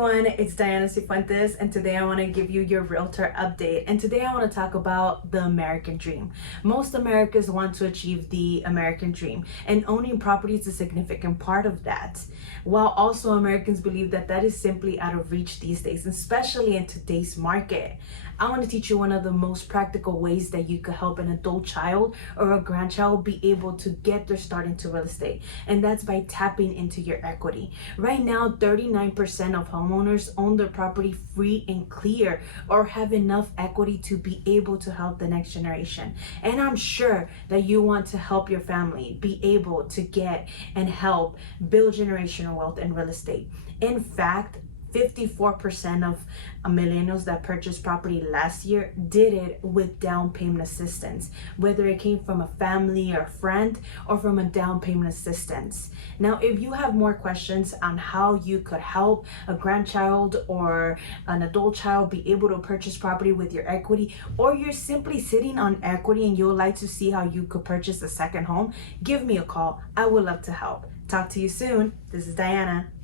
everyone, it's Diana Cifuentes, and today I want to give you your realtor update. And today I want to talk about the American dream. Most Americans want to achieve the American dream, and owning property is a significant part of that. While also Americans believe that that is simply out of reach these days, especially in today's market. I want to teach you one of the most practical ways that you could help an adult child or a grandchild be able to get their start into real estate, and that's by tapping into your equity. Right now, 39% of homeowners own their property free and clear or have enough equity to be able to help the next generation. And I'm sure that you want to help your family be able to get and help build generational wealth in real estate. In fact, 54% of millennials that purchased property last year did it with down payment assistance, whether it came from a family or a friend or from a down payment assistance. Now, if you have more questions on how you could help a grandchild or an adult child be able to purchase property with your equity, or you're simply sitting on equity and you'd like to see how you could purchase a second home, give me a call. I would love to help. Talk to you soon. This is Diana.